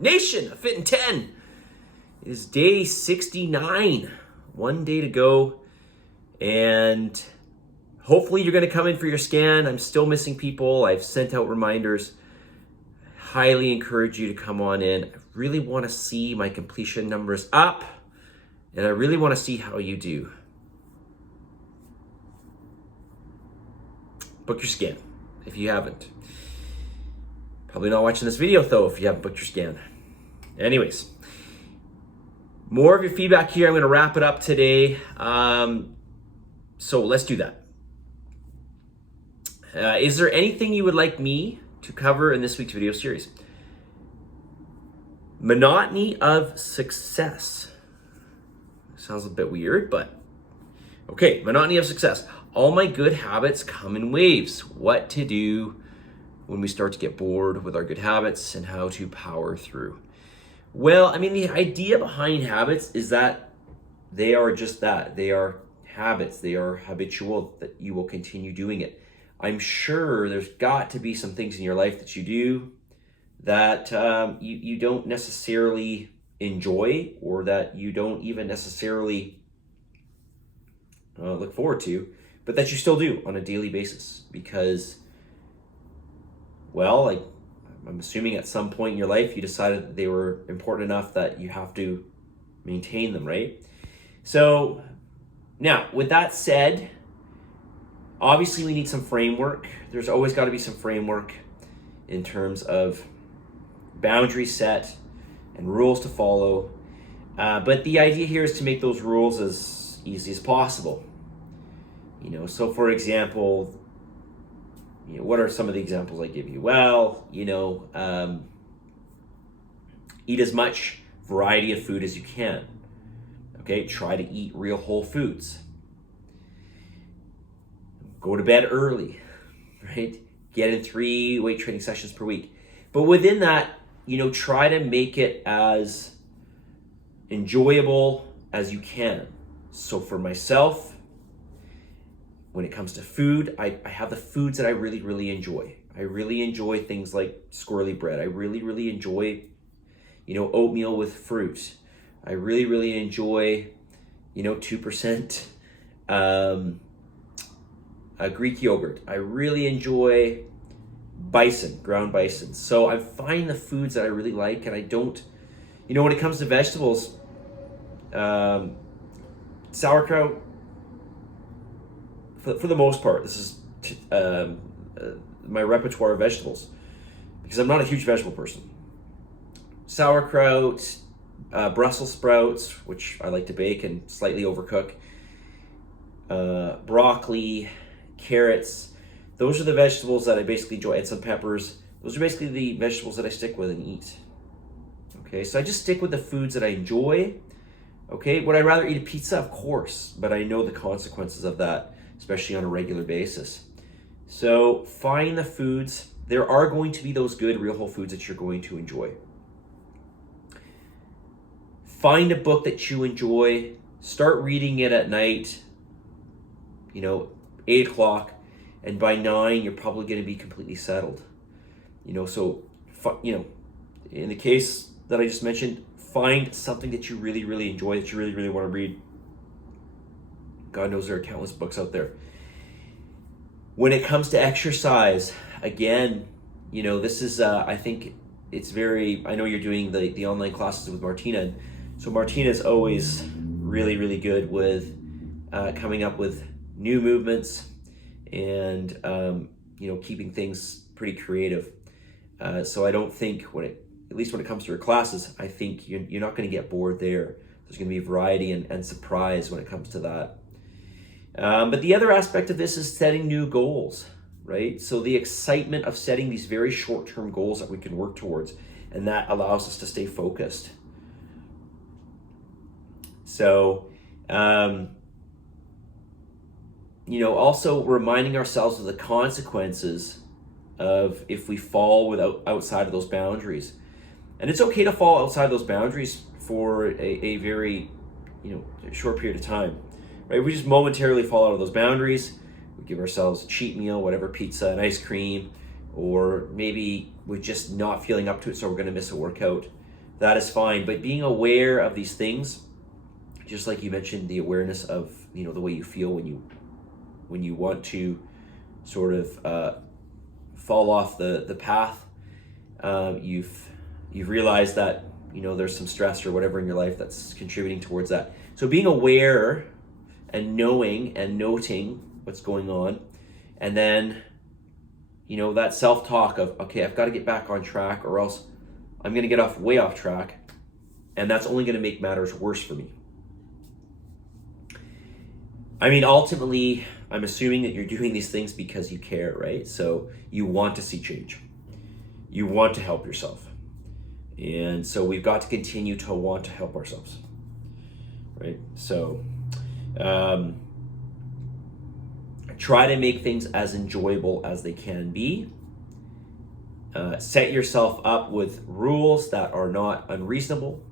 Nation, a Fit in 10. It is day 69. 1 day to go. And hopefully you're going to come in for your scan. I'm still missing people. I've sent out reminders. Highly encourage you to come on in. I really want to see my completion numbers up. And I really want to see how you do. Book your scan if you haven't. Probably not watching this video though if you haven't booked your scan. Anyways, more of your feedback here. I'm going to wrap it up today. So let's do that. Is there anything you would like me to cover in this week's video series? Monotony of success. Sounds a bit weird, but okay. Monotony of success. All my good habits come in waves. What to do when we start to get bored with our good habits and how to power through. Well, I mean, the idea behind habits is that they are just that. They are habits. They are habitual, that you will continue doing it. I'm sure there's got to be some things in your life that you do that you don't necessarily enjoy, or that you don't even necessarily look forward to, but that you still do on a daily basis because, well, like, I'm assuming at some point in your life you decided that they were important enough that you have to maintain them, right? So now, with that said, obviously we need some framework. There's always got to be some framework in terms of boundaries set and rules to follow. But the idea here is to make those rules as easy as possible. So for example, what are some of the examples I give you? Well, eat as much variety of food as you can. Okay, try to eat real whole foods. Go to bed early, right? Get in 3 weight training sessions per week. But within that, try to make it as enjoyable as you can. So for myself, when it comes to food, I have the foods that I really, really enjoy. I really enjoy things like squirrely bread. I really, really enjoy, oatmeal with fruit. I really, really enjoy, 2% Greek yogurt. I really enjoy ground bison. So I find the foods that I really like, and I don't, when it comes to vegetables, sauerkraut, for the most part, this is my repertoire of vegetables, because I'm not a huge vegetable person. Sauerkraut, Brussels sprouts, which I like to bake and slightly overcook, broccoli, carrots. Those are the vegetables that I basically enjoy, and some peppers. Those are basically the vegetables that I stick with and eat. Okay, so I just stick with the foods that I enjoy. Okay, would I rather eat a pizza? Of course, but I know the consequences of that, especially on a regular basis. So find the foods. There are going to be those good real whole foods that you're going to enjoy. Find a book that you enjoy. Start reading it at night, 8 o'clock, and by 9, you're probably going to be completely settled. So, in the case that I just mentioned, find something that you really, really enjoy, that you really, really want to read. God knows there are countless books out there. When it comes to exercise, again, this is, I think it's I know you're doing the online classes with Martina. So Martina's always really, really good with coming up with new movements and, keeping things pretty creative. So I don't think at least when it comes to her classes, I think you're not going to get bored there. There's going to be variety and surprise when it comes to that. But the other aspect of this is setting new goals, right? So the excitement of setting these very short-term goals that we can work towards, and that allows us to stay focused. So, also reminding ourselves of the consequences of if we fall outside of those boundaries. And it's okay to fall outside those boundaries for a very, short period of time. Right? We just momentarily fall out of those boundaries. We give ourselves a cheat meal, whatever, pizza and ice cream, or maybe we're just not feeling up to it, so we're going to miss a workout. that is fine. But being aware of these things, just like you mentioned, the awareness of, you know, the way you feel when you want to sort of fall off the path. You've realized that, you know, there's some stress or whatever in your life that's contributing towards that. So being aware and knowing and noting what's going on, and then, you know, that self-talk of, okay, I've got to get back on track or else I'm going to get way off track, and that's only going to make matters worse for me. I mean, ultimately, I'm assuming that you're doing these things because you care, right? So you want to see change. You want to help yourself. And so we've got to continue to want to help ourselves, right? So try to make things as enjoyable as they can be. Set yourself up with rules that are not unreasonable,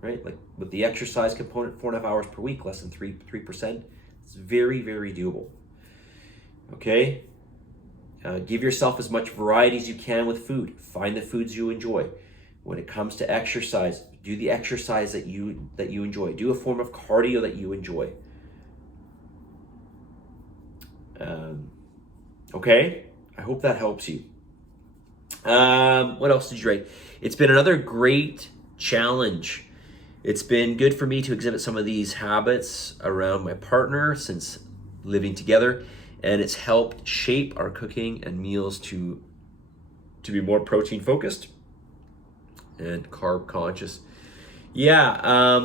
right? Like with the exercise component, 4.5 hours per week, less than 3%. It's very, very doable. Okay? Give yourself as much variety as you can with food. Find the foods you enjoy. When it comes to exercise, do the exercise that you enjoy. Do a form of cardio that you enjoy. Okay? I hope that helps you. What else did you write? It's been another great challenge. It's been good for me to exhibit some of these habits around my partner since living together, and it's helped shape our cooking and meals to be more protein focused and carb conscious. Yeah,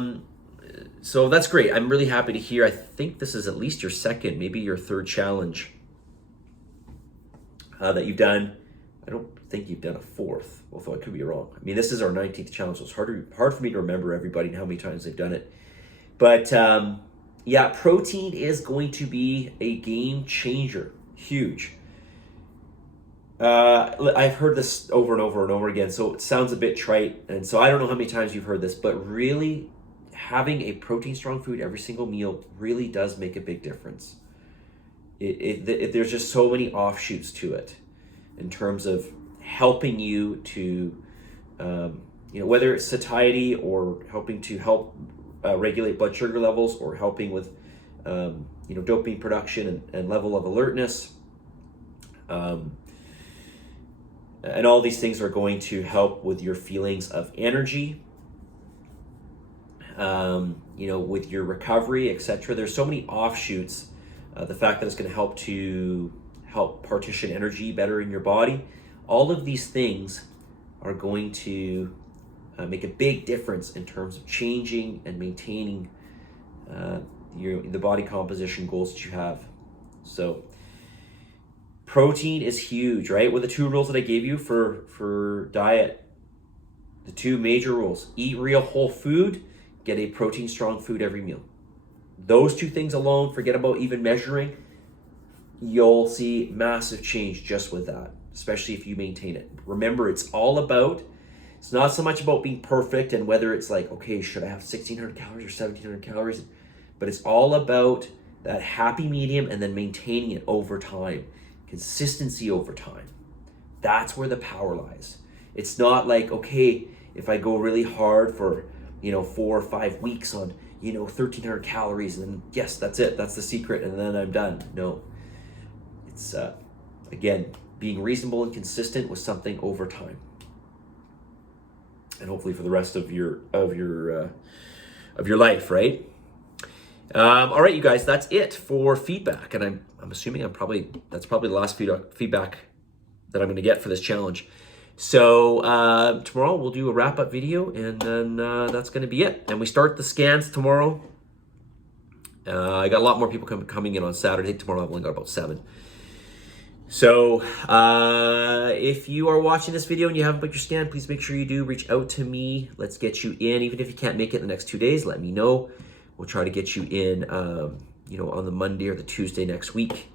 so that's great. I'm really happy to hear. I think this is at least your second, maybe your third challenge that you've done. I don't think you've done a fourth, although I could be wrong. I mean, this is our 19th challenge, so it's hard for me to remember everybody and how many times they've done it. But yeah, protein is going to be a game changer. Huge. I've heard this over and over and over again, so it sounds a bit trite. And so I don't know how many times you've heard this, but really having a protein strong food every single meal really does make a big difference. There's just so many offshoots to it in terms of helping you to, you know, whether it's satiety or helping to help regulate blood sugar levels or helping with, you know, dopamine production and level of alertness. And all these things are going to help with your feelings of energy, you know, with your recovery, etc. There's so many offshoots. The fact that it's going to help partition energy better in your body. All of these things are going to make a big difference in terms of changing and maintaining the body composition goals that you have. So protein is huge, right? With the 2 rules that I gave you for diet, the 2 major rules: eat real whole food, get a protein strong food every meal. Those 2 things alone, forget about even measuring, you'll see massive change just with that, especially if you maintain it. Remember, it's not so much about being perfect and whether it's like, okay, should I have 1,600 calories or 1,700 calories? But it's all about that happy medium and then maintaining it over time. Consistency over time. That's where the power lies. It's not like, okay, if I go really hard for, you know, 4 or 5 weeks on, you know, 1,300 calories, and then yes, that's it. That's the secret, and then I'm done. No. It's, again, being reasonable and consistent with something over time. And hopefully for the rest of your life, right? All right, you guys, that's it for feedback. And I'm assuming that's probably the last feedback that I'm going to get for this challenge. So tomorrow we'll do a wrap-up video, and then that's going to be it. And we start the scans tomorrow. I got a lot more people coming in on Saturday. Tomorrow I've only got about 7. So if you are watching this video and you haven't booked your scan, please make sure you do. Reach out to me. Let's get you in. Even if you can't make it in the next 2 days, let me know. We'll try to get you in, you know, on the Monday or the Tuesday next week.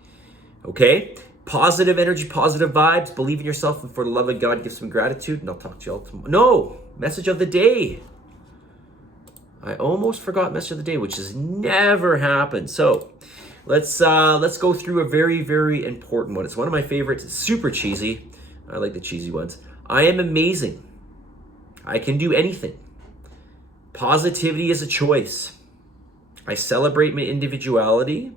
Okay? Positive energy, positive vibes. Believe in yourself, and for the love of God, give some gratitude. And I'll talk to you all tomorrow. No! Message of the day. I almost forgot message of the day, which has never happened. So let's go through a very, very important one. It's one of my favorites. It's super cheesy. I like the cheesy ones. I am amazing. I can do anything. Positivity is a choice. I celebrate my individuality,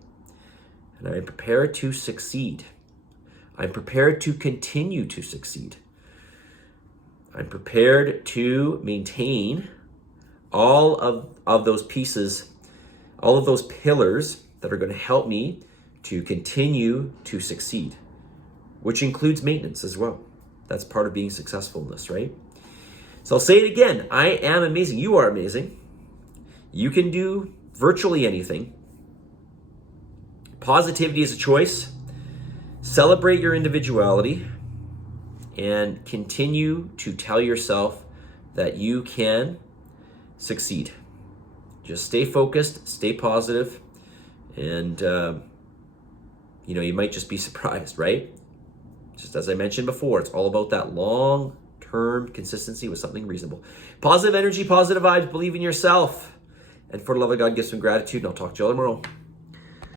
and I'm prepared to succeed. I'm prepared to continue to succeed. I'm prepared to maintain all of those pieces, all of those pillars that are going to help me to continue to succeed, which includes maintenance as well. That's part of being successful in this, right? So I'll say it again. I am amazing. You are amazing. You can do virtually anything. Positivity is a choice. Celebrate your individuality and continue to tell yourself that you can succeed. Just stay focused, stay positive, and you might just be surprised, right? Just as I mentioned before, it's all about that long-term consistency with something reasonable. Positive energy, positive vibes, believe in yourself. And for the love of God, give some gratitude, and I'll talk to you all tomorrow.